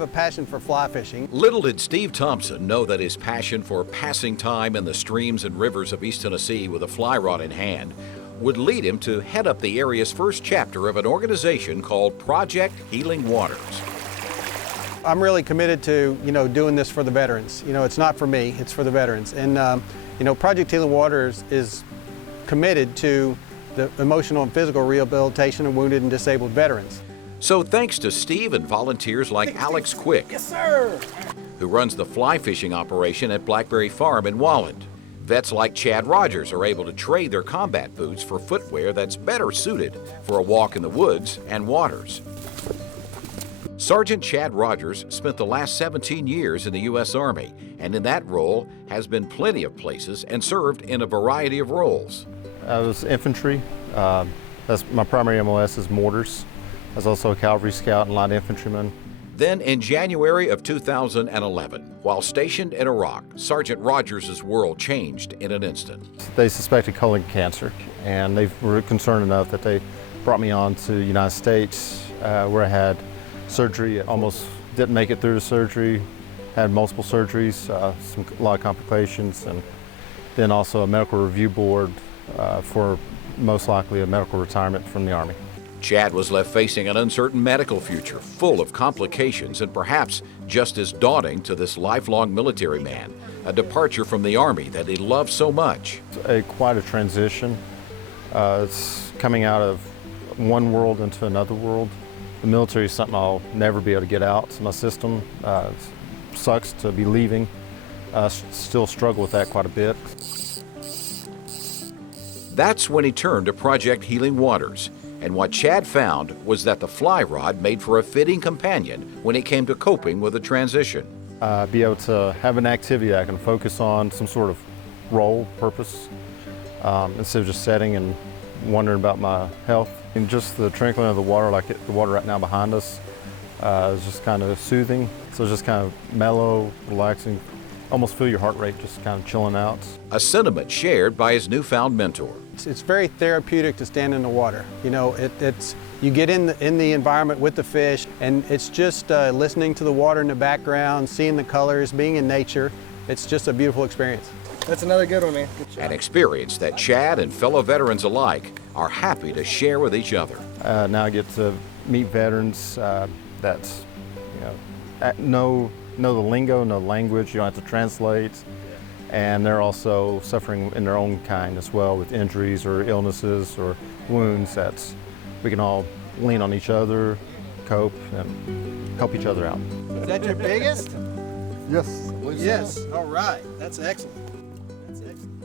have a passion for fly fishing. Little did Steve Thompson know that his passion for passing time in the streams and rivers of East Tennessee with a fly rod in hand would lead him to head up the area's first chapter of an organization called Project Healing Waters. I'm really committed to, doing this for the veterans. It's not for me, it's for the veterans. And, Project Healing Waters is committed to the emotional and physical rehabilitation of wounded and disabled veterans. So thanks to Steve and volunteers like Alex Quick, Yes, sir. who runs the fly fishing operation at Blackberry Farm in Walland, vets like Chad Rogers are able to trade their combat boots for footwear that's better suited for a walk in the woods and waters. Sergeant Chad Rogers spent the last 17 years in the U.S. Army, and in that role has been plenty of places and served in a variety of roles. I was infantry. That's my primary MOS is mortars. I was also a cavalry scout and light infantryman. Then in January of 2011, while stationed in Iraq, Sergeant Rogers' world changed in an instant. They suspected colon cancer, and they were concerned enough that they brought me on to the United States, where I had surgery. Almost didn't make it through the surgery, had multiple surgeries, a lot of complications, and then also a medical review board for most likely a medical retirement from the Army. Chad was left facing an uncertain medical future, full of complications and perhaps just as daunting to this lifelong military man, a departure from the Army that he loved so much. It's quite a transition. It's coming out of one world into another world. The military is something I'll never be able to get out of my system. Sucks to be leaving. Still struggle with that quite a bit. That's when he turned to Project Healing Waters. And what Chad found was that the fly rod made for a fitting companion when it came to coping with the transition. Be able to have an activity I can focus on, some sort of role, purpose, instead of just sitting and wondering about my health. And just the trickling of the water, like the water right now behind us, is just kind of soothing. So it's just kind of mellow, relaxing, almost feel your heart rate just kind of chilling out. A sentiment shared by his newfound mentor. It's very therapeutic to stand in the water. You get in the environment with the fish, and it's just listening to the water in the background, seeing the colors, being in nature. It's just a beautiful experience. That's another good one, man. Good job. An experience that Chad and fellow veterans alike are happy to share with each other. Now I get to meet veterans that know the lingo, know the language. You don't have to translate. And they're also suffering in their own kind as well with injuries or illnesses or wounds that we can all lean on each other, cope, and help each other out. Is that your biggest? Yes. Yes. All right. That's excellent. That's excellent.